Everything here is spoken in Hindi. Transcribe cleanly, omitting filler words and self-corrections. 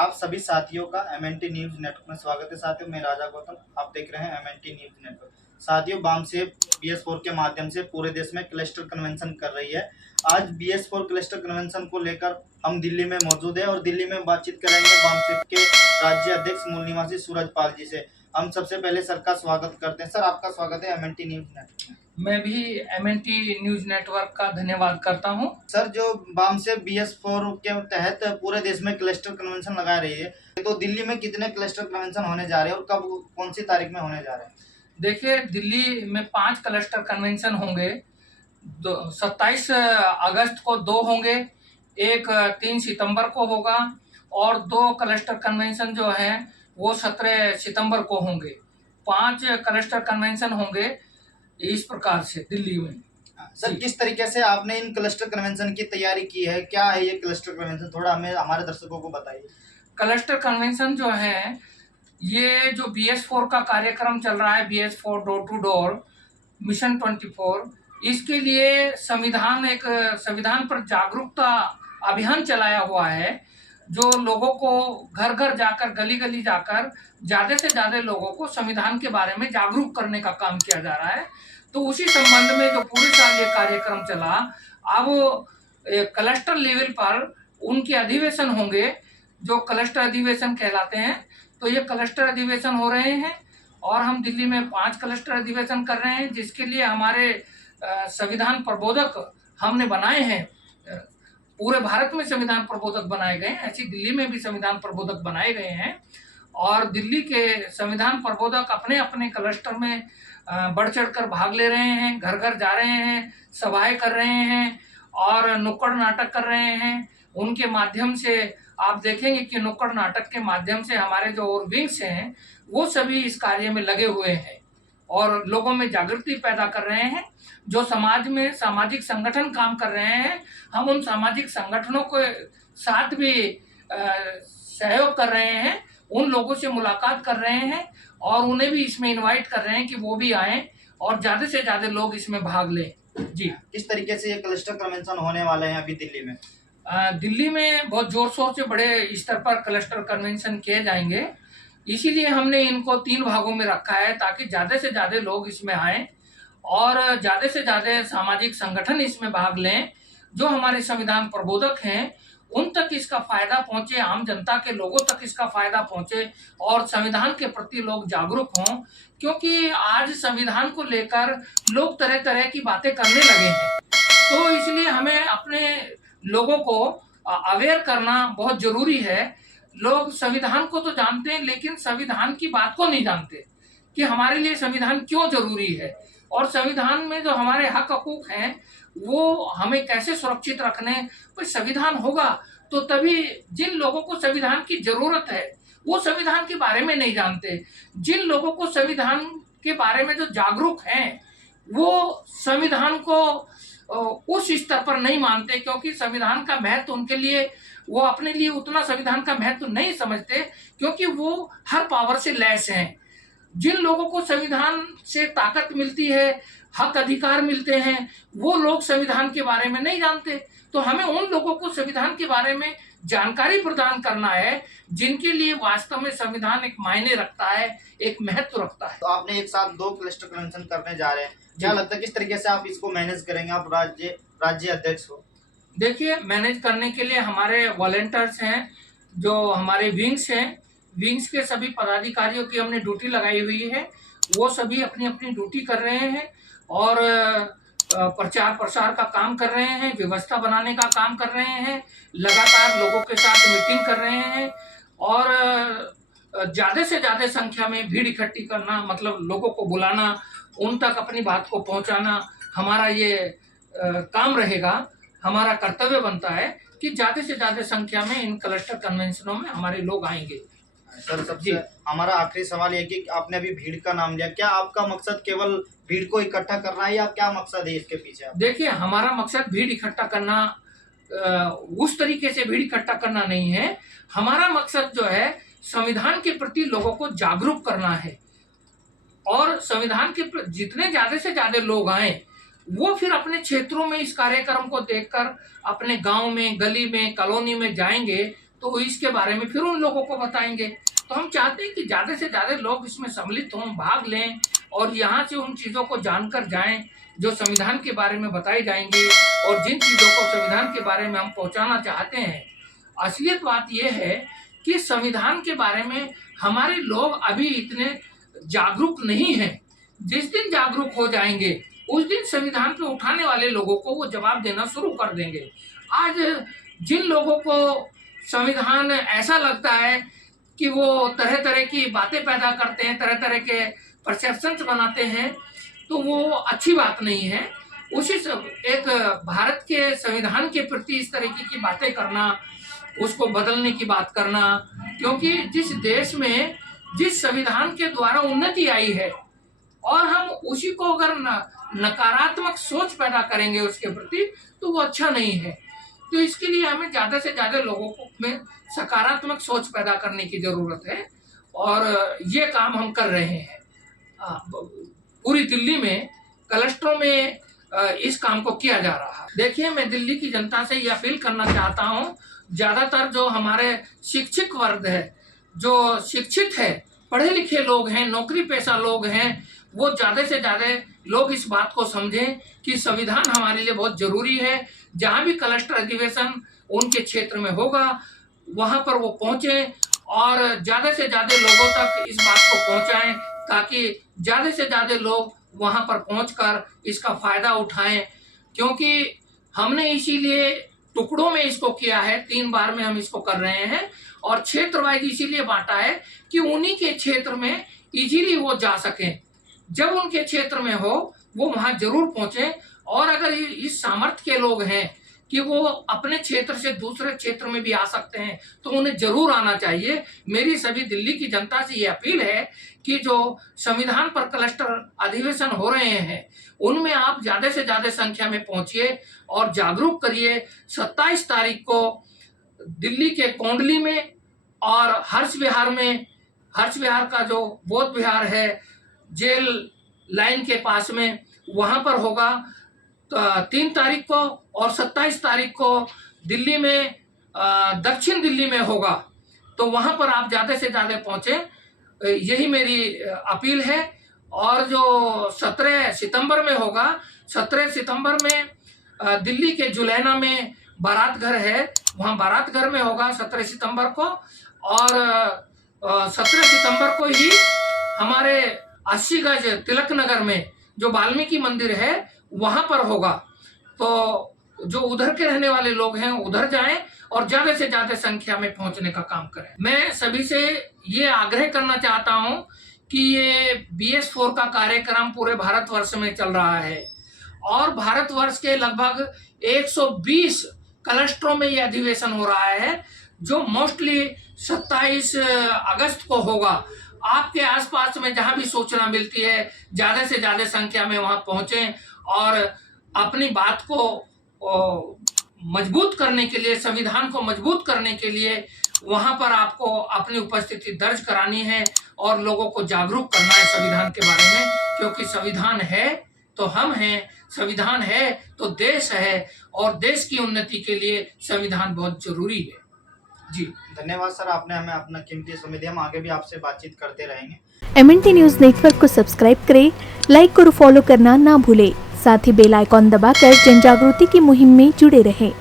आप सभी साथियों का एमएनटी न्यूज नेटवर्क में स्वागत है। साथियों, मैं राजा गौतम, आप देख रहे हैं एमएनटी न्यूज नेटवर्क। साथियों, बामसेफ BS4 के माध्यम से पूरे देश में क्लस्टर कन्वेंशन कर रही है। आज BS4 क्लस्टर कन्वेंशन को लेकर हम दिल्ली में मौजूद है और दिल्ली में बातचीत करेंगे बामसेफ के राज्य अध्यक्ष मूल निवासी सूरजपाल जी से। हम सबसे पहले सर का स्वागत करते हैं। सर, आपका स्वागत है एमएनटी न्यूज नेटवर्क में। मैं भी एमएनटी न्यूज नेटवर्क का धन्यवाद करता हूं। सर, जो बामसेफ BS4 के तहत पूरे देश में क्लस्टर कन्वेंशन लगा रही है, तो दिल्ली में कितने क्लस्टर कन्वेंशन होने जा रहे हैं और कब, कौन सी तारीख में होने जा रहे हैं? देखिए, दिल्ली में 5 क्लस्टर कन्वेंशन होंगे। 27 अगस्त को 2 होंगे, एक 3 सितंबर को होगा और 2 क्लस्टर कन्वेंशन जो हैं वो 17 सितंबर को होंगे। 5 क्लस्टर कन्वेंशन होंगे इस प्रकार से दिल्ली में। सर, किस तरीके से आपने इन क्लस्टर कन्वेंशन की तैयारी की है? क्या है ये क्लस्टर कन्वेंशन? थोड़ा हमें, हमारे दर्शकों को बताइए। क्लस्टर कन्वेंशन जो है, ये जो BS4 का कार्यक्रम चल रहा है, BS4 door to door mission 24, इसके लिए संविधान पर जागरूकता अभियान चलाया हुआ है, जो लोगों को घर घर जाकर, गली गली जाकर ज़्यादा से ज़्यादा लोगों को संविधान के बारे में जागरूक करने का काम किया जा रहा है। तो उसी संबंध में जो पूरे साल ये कार्यक्रम चला, अब क्लस्टर लेवल पर उनके अधिवेशन होंगे, जो क्लस्टर अधिवेशन कहलाते हैं। तो ये क्लस्टर अधिवेशन हो रहे हैं और हम दिल्ली में 5 क्लस्टर अधिवेशन कर रहे हैं, जिसके लिए हमारे संविधान प्रबोधक हमने बनाए हैं। पूरे भारत में संविधान प्रबोधक बनाए गए हैं, ऐसी दिल्ली में भी संविधान प्रबोधक बनाए गए हैं और दिल्ली के संविधान प्रबोधक अपने अपने क्लस्टर में बढ़ चढ़कर भाग ले रहे हैं, घर घर जा रहे हैं, सभाएं कर रहे हैं और नुक्कड़ नाटक कर रहे हैं। उनके माध्यम से आप देखेंगे कि नुक्कड़ नाटक के माध्यम से हमारे जो और विंग्स हैं वो सभी इस कार्य में लगे हुए हैं और लोगों में जागृति पैदा कर रहे हैं। जो समाज में सामाजिक संगठन काम कर रहे हैं, हम उन सामाजिक संगठनों के साथ भी सहयोग कर रहे हैं, उन लोगों से मुलाकात कर रहे हैं और उन्हें भी इसमें इनवाइट कर रहे हैं कि वो भी आएँ और ज़्यादा से ज़्यादा लोग इसमें भाग लें। जी, किस तरीके से ये क्लस्टर कन्वेंशन होने वाले हैं अभी दिल्ली में? दिल्ली में बहुत जोर शोर से बड़े स्तर पर क्लस्टर कन्वेंशन किए जाएंगे। इसीलिए हमने इनको 3 भागों में रखा है, ताकि ज़्यादा से ज़्यादा लोग इसमें आएँ और ज़्यादा से ज़्यादा सामाजिक संगठन इसमें भाग लें। जो हमारे संविधान प्रबोधक हैं उन तक इसका फायदा पहुंचे, आम जनता के लोगों तक इसका फायदा पहुंचे और संविधान के प्रति लोग जागरूक हों, क्योंकि आज संविधान को लेकर लोग तरह तरह की बातें करने लगे हैं। तो इसलिए हमें अपने लोगों को अवेयर करना बहुत जरूरी है। लोग संविधान को तो जानते हैं, लेकिन संविधान की बात को नहीं जानते कि हमारे लिए संविधान क्यों जरूरी है और संविधान में जो हमारे हक हकूक हैं वो हमें कैसे सुरक्षित रखने। कोई संविधान होगा तो तभी, जिन लोगों को संविधान की जरूरत है वो संविधान के बारे में नहीं जानते। जिन लोगों को संविधान के बारे में जो जागरूक हैं वो संविधान को उस स्तर पर नहीं मानते, क्योंकि संविधान का महत्व उनके लिए, वो अपने लिए उतना संविधान का महत्व नहीं समझते, क्योंकि वो हर पावर से लैस हैं। जिन लोगों को संविधान से ताकत मिलती है, हक अधिकार मिलते हैं, वो लोग संविधान के बारे में नहीं जानते। तो हमें उन लोगों को संविधान के बारे में जानकारी प्रदान करना है, जिनके लिए वास्तव में संविधान एक मायने रखता है, एक महत्व रखता है। तो आपने एक साथ 2 क्लस्टर कन्वेंशन करने जा रहे हैं, क्या लगता है किस तरीके से आप इसको मैनेज करेंगे? आप राज्य अध्यक्ष हो। देखिए, मैनेज करने के लिए हमारे वॉलंटियर्स हैं, जो हमारे विंग्स हैं, विंग्स के सभी पदाधिकारियों की हमने ड्यूटी लगाई हुई है। वो सभी अपनी अपनी ड्यूटी कर रहे हैं और प्रचार प्रसार का काम कर रहे हैं, व्यवस्था बनाने का काम कर रहे हैं, लगातार लोगों के साथ मीटिंग कर रहे हैं और ज़्यादा से ज़्यादा संख्या में भीड़ इकट्ठी करना, मतलब लोगों को बुलाना, उन तक अपनी बात को पहुंचाना, हमारा ये काम रहेगा। हमारा कर्तव्य बनता है कि ज़्यादा से ज़्यादा संख्या में इन क्लस्टर कन्वेंशनों में हमारे लोग आएंगे। सर, सबसे हमारा आखिरी सवाल ये कि आपने अभी भीड़ का नाम लिया, क्या आपका मकसद केवल भीड़ को इकट्ठा करना है या क्या मकसद है इसके पीछे? देखिए, हमारा मकसद भीड़ इकट्ठा करना, उस तरीके से भीड़ इकट्ठा करना नहीं है। हमारा मकसद जो है, संविधान के प्रति लोगों को जागरूक करना है और संविधान के जितने ज़्यादा से ज़्यादा लोग आए वो फिर अपने क्षेत्रों में इस कार्यक्रम को देखकर अपने गांव में, गली में, कॉलोनी में जाएंगे तो इसके बारे में फिर उन लोगों को बताएंगे। तो हम चाहते हैं कि ज़्यादा से ज़्यादा लोग इसमें सम्मिलित हों, भाग लें और यहाँ से उन चीज़ों को जानकर जाएं जो संविधान के बारे में बताई जाएंगी और जिन चीज़ों को संविधान के बारे में हम पहुँचाना चाहते हैं। असलियत बात यह है कि संविधान के बारे में हमारे लोग अभी इतने जागरूक नहीं हैं। जिस दिन जागरूक हो जाएंगे उस दिन संविधान पे उठाने वाले लोगों को वो जवाब देना शुरू कर देंगे। आज जिन लोगों को संविधान ऐसा लगता है कि वो तरह तरह की बातें पैदा करते हैं, तरह तरह के परसेप्शंस बनाते हैं, तो वो अच्छी बात नहीं है। उसी एक भारत के संविधान के प्रति इस तरीके की बातें करना, उसको बदलने की बात करना, क्योंकि जिस देश में जिस संविधान के द्वारा उन्नति आई है और हम उसी को अगर नकारात्मक सोच पैदा करेंगे उसके प्रति, तो वो अच्छा नहीं है। तो इसके लिए हमें ज़्यादा से ज़्यादा लोगों को में सकारात्मक सोच पैदा करने की ज़रूरत है और ये काम हम कर रहे हैं। पूरी दिल्ली में क्लस्टरों में इस काम को किया जा रहा है। देखिए, मैं दिल्ली की जनता से ये अपील करना चाहता हूँ, ज़्यादातर जो हमारे शिक्षक वर्ग है, जो शिक्षित है, पढ़े लिखे लोग हैं, नौकरी पेशा लोग हैं, वो ज़्यादा से ज़्यादा लोग इस बात को समझें कि संविधान हमारे लिए बहुत ज़रूरी है। जहाँ भी क्लस्टर अधिवेशन उनके क्षेत्र में होगा वहाँ पर वो पहुँचें और ज़्यादा से ज़्यादा लोगों तक इस बात को पहुँचाएं, ताकि ज़्यादा से ज़्यादा लोग वहाँ पर पहुँचकर इसका फ़ायदा उठाएं। क्योंकि हमने इसीलिए टुकड़ों में इसको किया है, 3 बार में हम इसको कर रहे हैं और क्षेत्र वाइज इसीलिए बांटा है कि उन्हीं के क्षेत्र में इजीली वो जा सकें। जब उनके क्षेत्र में हो वो वहाँ जरूर पहुँचें और अगर इस सामर्थ्य के लोग हैं कि वो अपने क्षेत्र से दूसरे क्षेत्र में भी आ सकते हैं तो उन्हें जरूर आना चाहिए। मेरी सभी दिल्ली की जनता से ये अपील है कि जो संविधान पर क्लस्टर अधिवेशन हो रहे हैं उनमें आप ज़्यादा से ज़्यादा संख्या में पहुंचिए और जागरूक करिए। 27 तारीख को दिल्ली के कोंडली में और हर्ष विहार का जो बौद्ध विहार है जेल लाइन के पास में, वहाँ पर होगा। तो 3 तारीख को और 27 तारीख को दिल्ली में दक्षिण दिल्ली में होगा, तो वहाँ पर आप ज़्यादा से ज़्यादा पहुँचें, यही मेरी अपील है। और जो 17 सितंबर में होगा, 17 सितंबर में दिल्ली के जुलैना में बारात घर है, वहाँ बारात घर में होगा 17 सितंबर को। और 17 सितंबर को ही हमारे 80 गज तिलक नगर में जो वाल्मीकि मंदिर है वहाँ पर होगा। तो जो उधर के रहने वाले लोग हैं उधर जाएं और ज़्यादा से ज़्यादा संख्या में पहुँचने का काम करें। मैं सभी से ये आग्रह करना चाहता हूँ कि ये BS4 का कार्यक्रम पूरे भारतवर्ष में चल रहा है और भारतवर्ष के लगभग 120 क्लस्टरों में ये अधिवेशन हो रहा है, जो मोस्टली 27 अगस्त को होगा। आपके आसपास में जहाँ भी सूचना मिलती है ज़्यादा से ज़्यादा संख्या में वहाँ पहुँचें और अपनी बात को मजबूत करने के लिए, संविधान को मजबूत करने के लिए वहाँ पर आपको अपनी उपस्थिति दर्ज करानी है और लोगों को जागरूक करना है संविधान के बारे में। क्योंकि संविधान है तो हम हैं, संविधान है तो देश है और देश की उन्नति के लिए संविधान बहुत जरूरी है। जी धन्यवाद सर, आपने हमें अपना कीमती समय दिया। हम आगे भी आपसे बातचीत करते रहेंगे। MNT न्यूज़ नेटवर्क को सब्सक्राइब करें, लाइक और फॉलो करना ना भूलें। साथ ही बेल आइकॉन दबाकर जन जागृति की मुहिम में जुड़े रहें।